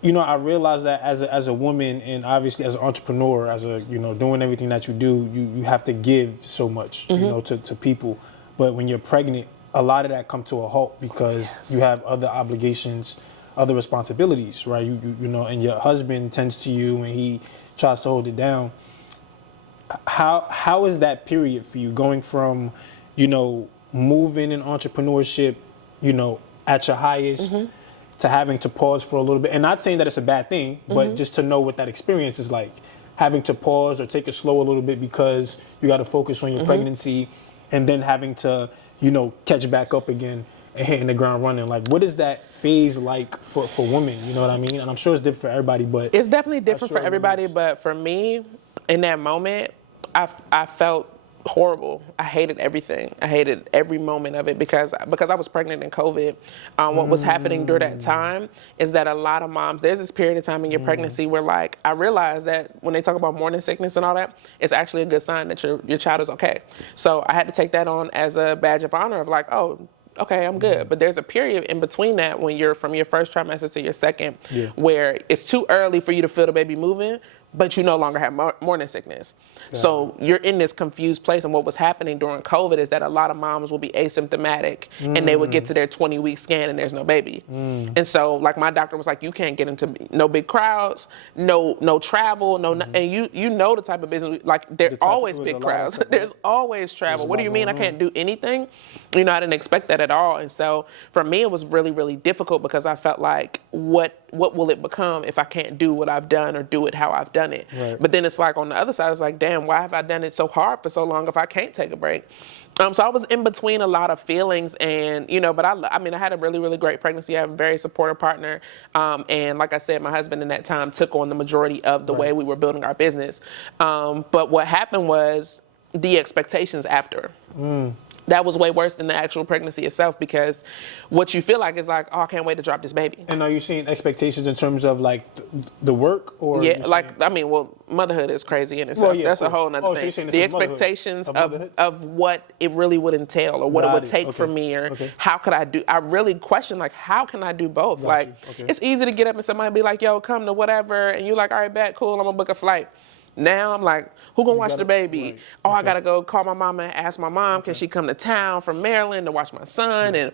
I realize that as a woman and obviously as an entrepreneur, as a, doing everything that you do, you have to give so much, to people. But when you're pregnant, a lot of that comes to a halt because you have other obligations, other responsibilities, right? And your husband tends to you and he tries to hold it down. How is that period for you going from, moving in entrepreneurship, at your highest to having to pause for a little bit? And not saying that it's a bad thing, but just to know what that experience is like, having to pause or take it slow a little bit because you got to focus on your pregnancy and then having to, catch back up again and hitting the ground running. Like, what is that phase like for women? You know what I mean? And I'm sure it's different for everybody, but it's definitely different for everybody. But for me, in that moment, I felt horrible. I hated everything. I hated every moment of it because I was pregnant in COVID. What was happening during that time is that a lot of moms, there's this period of time in your pregnancy where like, I realized that when they talk about morning sickness and all that, it's actually a good sign that your child is okay. So I had to take that on as a badge of honor of like, oh, okay, I'm good. But there's a period in between that when you're from your first trimester to your second, where it's too early for you to feel the baby moving, but you no longer have morning sickness. So you're in this confused place. And what was happening during COVID is that a lot of moms will be asymptomatic and they would get to their 20-week scan and there's no baby. And so like my doctor was like, you can't get into no big crowds, no travel, and you know the type of business, like there's always big crowds. There's always travel. What do you mean I can't do anything? You know, I didn't expect that at all. And so for me, it was really, really difficult because I felt like, what will it become if I can't do what I've done or do it how I've done it? Right. But then it's like on the other side, it's like, damn, why have I done it so hard for so long if I can't take a break? So I was in between a lot of feelings, and you know, but I mean, I had a really, really great pregnancy. I have a very supportive partner, and like I said, my husband in that time took on the majority of the way we were building our business. But what happened was the expectations after. That was way worse than the actual pregnancy itself, because what you feel like is like, oh, I can't wait to drop this baby. And are you seeing expectations in terms of like the work, or? Yeah, like, I mean, well, motherhood is crazy in itself. That's a whole nother thing. So the expectations of what it really would entail, or what it would take for me, or how could I do, I really question, like, how can I do both? It's easy to get up and somebody be like, yo, come to whatever, and you're like, all right, bet, cool, I'm gonna book a flight. Now I'm like, who gonna watch the baby? Right. Oh, I gotta go call my mama and ask my mom, can she come to town from Maryland to watch my son? And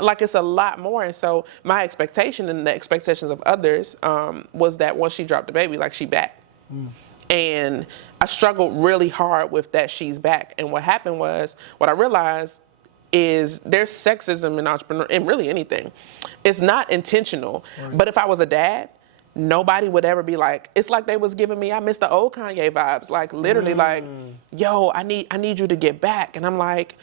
like, it's a lot more. And so my expectation and the expectations of others was that once she dropped the baby, like, she back. And I struggled really hard with that she's back. And what happened was, what I realized is there's sexism in entrepreneur, in really anything. It's not intentional, but if I was a dad, nobody would ever be like, it's like they was giving me, I miss the old Kanye vibes, like literally like, yo, I need you to get back. And I'm like,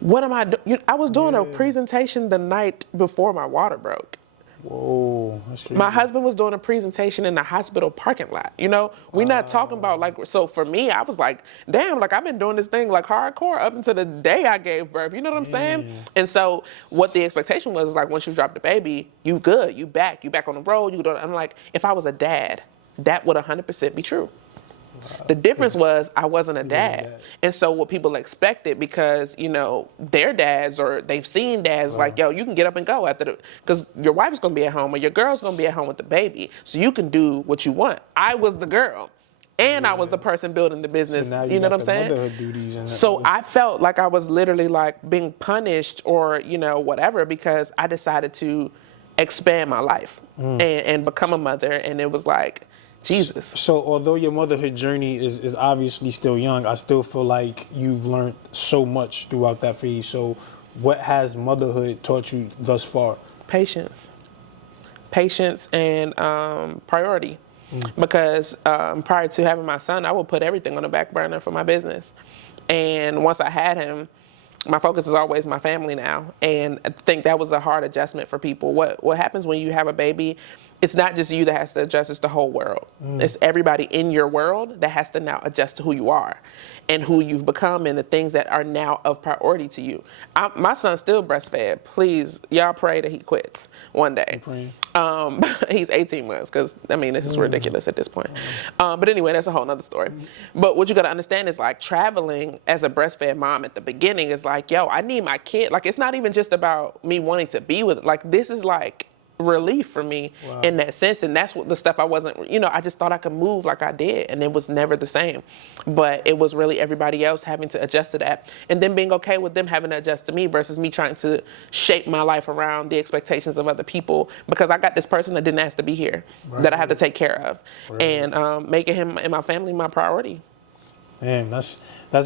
what am I doing? I was doing a presentation the night before my water broke. Whoa, that's crazy. My husband was doing a presentation in the hospital parking lot. You know, we're not talking about like, so for me, I was like, damn, like I've been doing this thing like hardcore up until the day I gave birth. You know what I'm saying? And so what the expectation was like, once you drop the baby, you good, you back on the road. I'm like, if I was a dad, that would 100% be true. Wow. The difference was I wasn't a dad. And so what people expected, because, you know, their dads or they've seen dads like, yo, you can get up and go after because your wife's going to be at home or your girl's going to be at home with the baby. So you can do what you want. I was the girl and I was the person building the business. So you know what I'm saying? So I felt like I was literally like being punished or, you know, whatever, because I decided to expand my life and become a mother. And it was like, Jesus. So although your motherhood journey is obviously still young, I still feel like you've learned so much throughout that phase. So what has motherhood taught you thus far? Patience and priority. Because prior to having my son, I would put everything on the back burner for my business. And once I had him, my focus is always my family now. And I think that was a hard adjustment for people. What happens when you have a baby, it's not just you that has to adjust, it's the whole world. It's everybody in your world that has to now adjust to who you are and who you've become and the things that are now of priority to you. My son's still breastfed. Please, y'all pray that he quits one day. He's 18 months, because, I mean, this is ridiculous at this point. But anyway, that's a whole nother story. But what you got to understand is, like, traveling as a breastfed mom at the beginning is like, yo, I need my kid. Like, it's not even just about me wanting to be with it. Like, this is like relief for me in that sense. And that's what the stuff I wasn't, you know, I just thought I could move like I did, and it was never the same. But it was really everybody else having to adjust to that, and then being okay with them having to adjust to me versus me trying to shape my life around the expectations of other people, because I got this person that didn't ask to be here that I have to take care of, and making him and my family my priority. Man, that's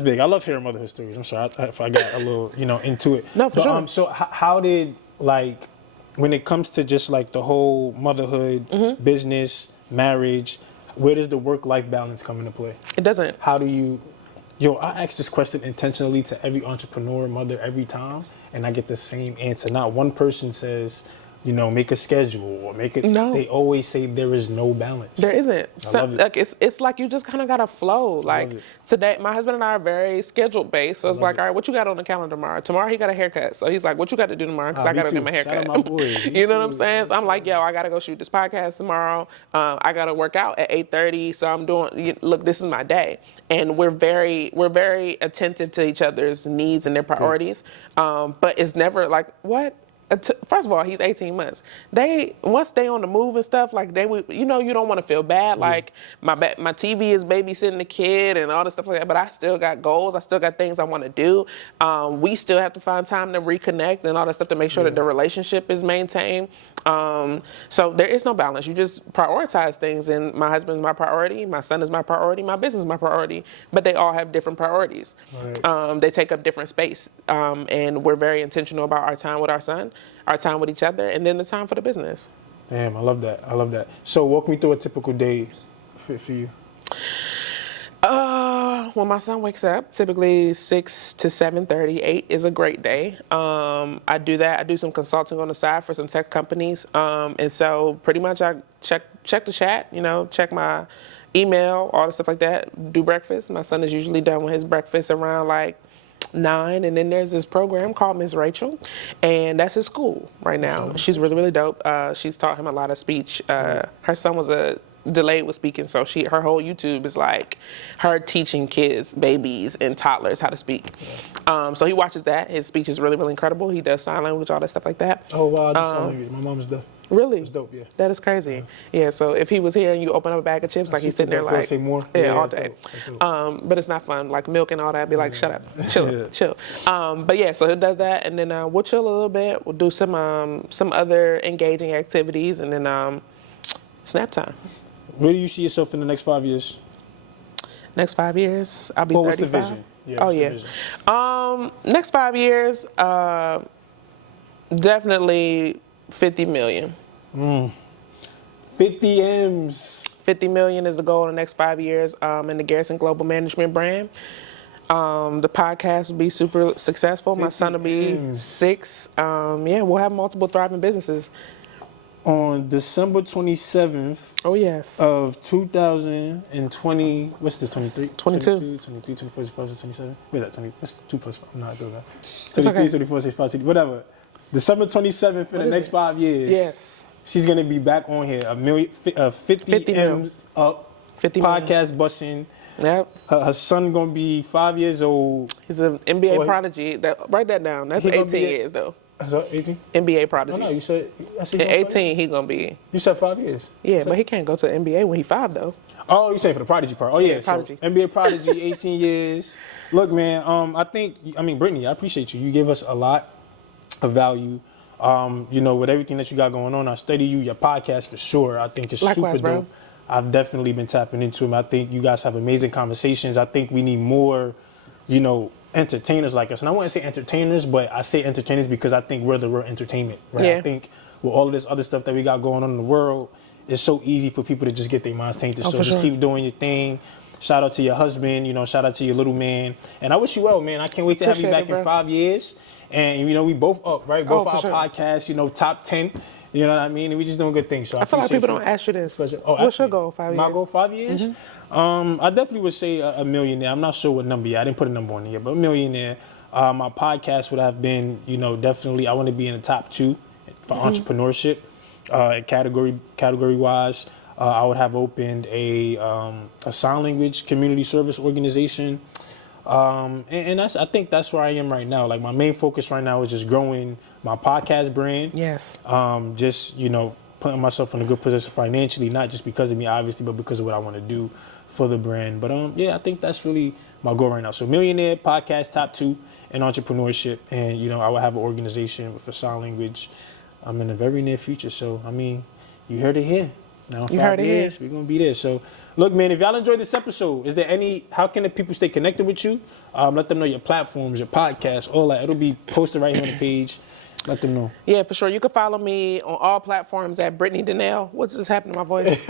big. I love hearing motherhood stories. I'm sorry if I got a little, you know, into it. No, for sure. So how did, like, when it comes to just like the whole motherhood, business, marriage, where does the work-life balance come into play? It doesn't. How do you, I ask this question intentionally to every entrepreneur mother every time, and I get the same answer. Not one person says, make a schedule or make it. No. They always say there is no balance. There isn't. I love it. Like it's like you just kind of gotta flow. Like it. today, my husband and I are very scheduled based. So it's like, all right, what you got on the calendar tomorrow? Tomorrow he got a haircut. So he's like, what you got to do tomorrow? Because I me got to do too. my Shout haircut. out my boy. Me You know what I'm too. saying? So I'm like, yo, I got to go shoot this podcast tomorrow. I got to work out at 8:30. So I'm doing. Look, this is my day, and we're very attentive to each other's needs and their priorities. But it's never like what. First of all, he's 18 months. Once they on the move and stuff, like you don't want to feel bad. Like my TV is babysitting the kid and all this stuff like that. But I still got goals. I still got things I want to do. We still have to find time to reconnect and all that stuff to make sure that the relationship is maintained. So there is no balance. You just prioritize things. And my husband is my priority. My son is my priority. My business is my priority. But they all have different priorities. Right. They take up different space. And we're very intentional about our time with our son, our time with each other, and then the time for the business. Damn, I love that. So walk me through a typical day for you. When my son wakes up, typically 6 to 7:30, 8 is a great day. I do that. I do some consulting on the side for some tech companies. And so pretty much I check the chat, check my email, all the stuff like that, do breakfast. My son is usually done with his breakfast around like 9, and then there's this program called Miss Rachel, and that's his school right now. She's really, really dope. She's taught him a lot of speech. Her son was delayed with speaking, so her whole YouTube is like her teaching kids, babies, and toddlers how to speak. So he watches that. His speech is really, really incredible. He does sign language, all that stuff like that. Oh wow, I do sign language. My mom's deaf. Really? It's dope, yeah. That is crazy. Yeah, so if he was here and you open up a bag of chips, like he's sitting there like, say more. Yeah, all day. But it's not fun. Like milk and all that, I'd be like, shut up, chill. But yeah, so he does that, and then we'll chill a little bit. We'll do some other engaging activities, and then snap time. Where do you see yourself in the next 5 years? Next 5 years, I'll be 35. What's the vision? Yeah, oh yeah. Vision? Next 5 years, definitely 50 million. 50 M's. 50 million is the goal in the next 5 years in the Garrison Global Management brand. The podcast will be super successful. My son will be 6. We'll have multiple thriving businesses. On December 27th of 2020, what's this, 23? 22. 23, 24, 25, 27? Wait, that 20, what's 2 plus 5? I'm not doing that. 23, 24, 25, whatever. December 27th in the next 5 years. Yes. She's going to be back on here. 50 M's up. 50 podcast busing. Yep. Her son going to be 5 years old. He's an NBA prodigy. Write that down. That's 18 years, though. So 18? NBA prodigy. No, you said... At 18, he's going to be... You said 5 years. Yeah, but he can't go to the NBA when he's 5, though. Oh, you saying for the prodigy part. Oh, yeah. Prodigy. So, NBA prodigy, 18 years. Look, man, Brittany, I appreciate you. You gave us a lot of value. With everything that you got going on, I study you, your podcast for sure. I think it's Likewise, super dope. bro. I've definitely been tapping into them. I think you guys have amazing conversations. I think we need more, entertainers like us. And I wouldn't say entertainers, but I say entertainers because I think we're the real entertainment, right? Yeah. I think with all of this other stuff that we got going on in the world, it's so easy for people to just get their minds tainted. So just keep doing your thing. Shout out to your husband, shout out to your little man. And I wish you well, man. I can't wait to have you back in 5 years. And, we both up, right? Both our podcasts, top 10. You know what I mean? And we just doing good things. So I feel like people don't ask you this. What's your goal, 5 years? My goal, 5 years? I definitely would say a millionaire. I'm not sure what number yet. I didn't put a number on it yet, but a millionaire. My podcast would have been, definitely I want to be in the top 2 for entrepreneurship. Category-wise, I would have opened a sign language community service organization. And I think that's where I am right now. Like my main focus right now is just growing my podcast brand. Yes. Just, putting myself in a good position financially, not just because of me, obviously, but because of what I want to do for the brand. But I think that's really my goal right now. So millionaire, podcast, top 2 in entrepreneurship. And, I will have an organization for sign language in the very near future. So, you heard it here. Now in 5 years, we're going to be there. So, look, man, if y'all enjoyed this episode, how can the people stay connected with you? Let them know your platforms, your podcasts, all that. It'll be posted right here on the page. Let them know. Yeah, for sure. You can follow me on all platforms at Brittany Donnell. What just happened to my voice?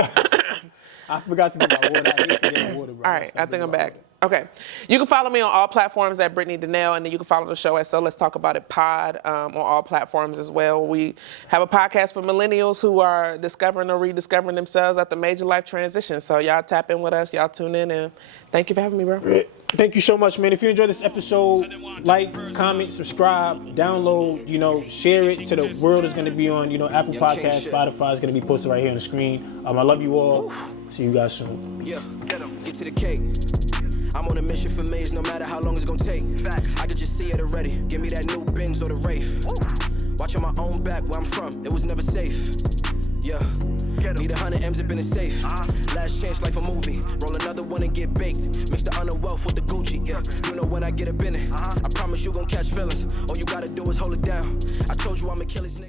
I forgot to get my water. I hate forgetting my water, bro. All right, I think I'm back. Okay. You can follow me on all platforms at Brittany Donnell, and then you can follow the show at So Let's Talk About It Pod on all platforms as well. We have a podcast for millennials who are discovering or rediscovering themselves after major life transitions. So y'all tap in with us, y'all tune in, and thank you for having me, bro. Thank you so much, man. If you enjoyed this episode, like, comment, subscribe, download, share it to the world. Is going to be on, Apple Podcasts, Spotify is going to be posted right here on the screen. I love you all. See you guys soon. Peace. Yeah, get to the cake. I'm on a mission for maze, no matter how long it's gonna take. I could just see it already. Give me that new Benz or the Wraith. Watching my own back where I'm from, it was never safe. Yeah, need 100 M's up in the safe. Last chance, life a movie. Roll another one and get baked. Mix the honor wealth with the Gucci. Yeah, you know when I get up in it. I promise you gon' catch feelings. All you gotta do is hold it down. I told you I'm a killer's nigga.